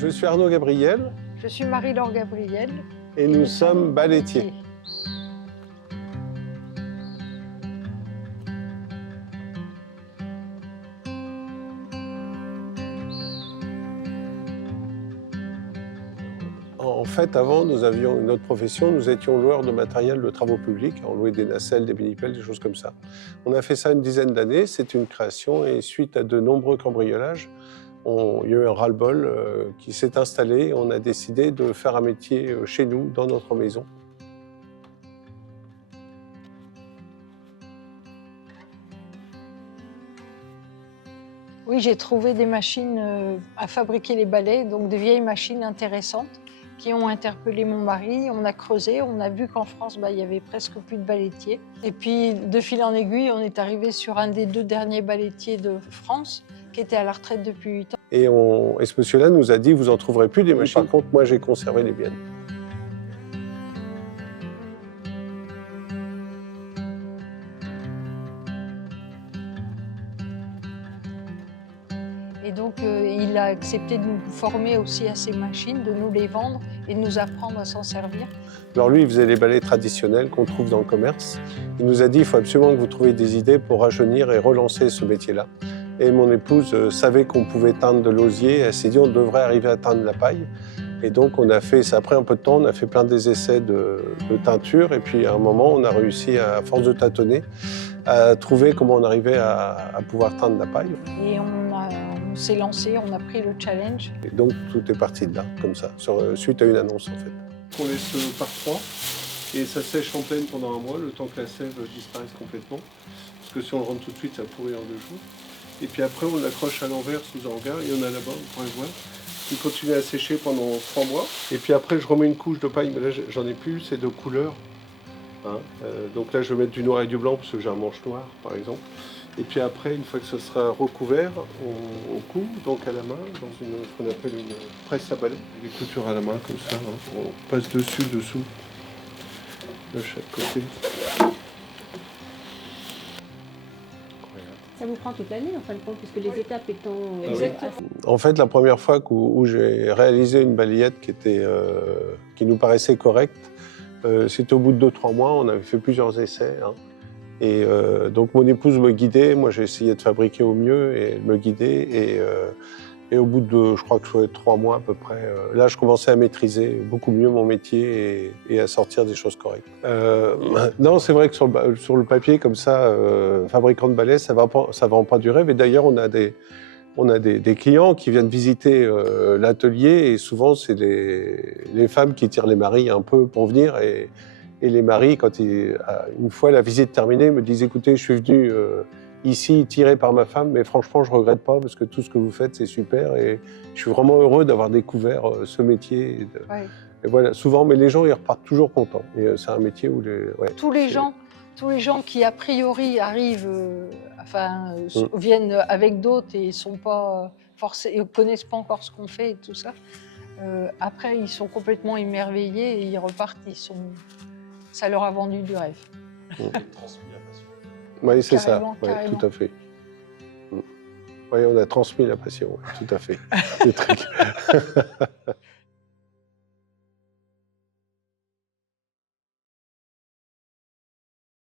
Je suis Arnaud Gabriel. Je suis Marie-Laure Gabriel. Et nous sommes balettiers. En fait, avant, nous avions une autre profession. Nous étions loueurs de matériel de travaux publics. On louait des nacelles, des minipelles, des choses comme ça. On a fait ça une dizaine d'années. C'est une création. Et suite à de nombreux cambriolages, il y a eu un ras-le-bol qui s'est installé. On a décidé de faire un métier chez nous, dans notre maison. Oui, j'ai trouvé des machines à fabriquer les balais, donc des vieilles machines intéressantes qui ont interpellé mon mari. On a creusé, on a vu qu'en France, il y avait presque plus de balettiers. Et puis, de fil en aiguille, on est arrivé sur un des 2 derniers balettiers de France qui était à la retraite depuis 8 ans. Et ce monsieur-là nous a dit, vous n'en trouverez plus des machines. Par contre, moi, j'ai conservé les miennes. Et donc, il a accepté de nous former aussi à ces machines, de nous les vendre et de nous apprendre à s'en servir. Alors lui, il faisait les balais traditionnels qu'on trouve dans le commerce. Il nous a dit, il faut absolument que vous trouviez des idées pour rajeunir et relancer ce métier-là. Et mon épouse savait qu'on pouvait teindre de l'osier. Elle s'est dit, on devrait arriver à teindre la paille. Et donc, on a fait, ça a pris un peu de temps, on a fait plein des essais de teinture. Et puis, à un moment, on a réussi, à force de tâtonner, à trouver comment on arrivait à pouvoir teindre la paille. Et on s'est lancé, on a pris le challenge. Et donc, tout est parti de là, comme ça, suite à une annonce, en fait. On laisse par froid et ça sèche en pleine pendant un mois, le temps que la sève disparaisse complètement. Parce que si on le rentre tout de suite, ça pourrit en 2 jours. Et puis après, on l'accroche à l'envers sous un hangar. Il y en a là-bas, vous pourrez voir. Il continue à sécher pendant 3 mois. Et puis après, je remets une couche de paille, mais là, j'en ai plus, c'est de couleur. Hein. Donc là, je vais mettre du noir et du blanc, parce que j'ai un manche noir, par exemple. Et puis après, une fois que ce sera recouvert, on coud, donc à la main, dans ce qu'on appelle une presse à balai. Des coutures à la main, comme ça. Hein. On passe dessus, dessous, de chaque côté. Ça vous prend toute l'année, en fin de compte, puisque les étapes étant... Exactement. En fait, la première fois où j'ai réalisé une balayette qui nous paraissait correcte, c'était au bout de 2-3 mois. On avait fait plusieurs essais. Hein. Et donc, mon épouse me guidait. Moi, j'ai essayé de fabriquer au mieux et elle me guidait. Et au bout de, je crois que je 3 mois à peu près, là, je commençais à maîtriser beaucoup mieux mon métier et à sortir des choses correctes. Non, c'est vrai que sur le papier, comme ça, fabricant de balais, ça vend pas du rêve. Et d'ailleurs, on a des clients qui viennent visiter l'atelier et souvent, c'est les femmes qui tirent les maris un peu pour venir. Et les maris, une fois la visite terminée, me disent « Écoutez, je suis venu ici tiré par ma femme, mais franchement, je ne regrette pas parce que tout ce que vous faites, c'est super et je suis vraiment heureux d'avoir découvert ce métier. » Et voilà, souvent, mais les gens, ils repartent toujours contents. Et c'est un métier où tous les gens qui, a priori, arrivent, viennent avec d'autres et ne connaissent pas encore ce qu'on fait et tout ça, après, ils sont complètement émerveillés et ils repartent, ça leur a vendu du rêve. Oui, c'est ça, carrément. Tout à fait. Oui, on a transmis la passion, tout à fait.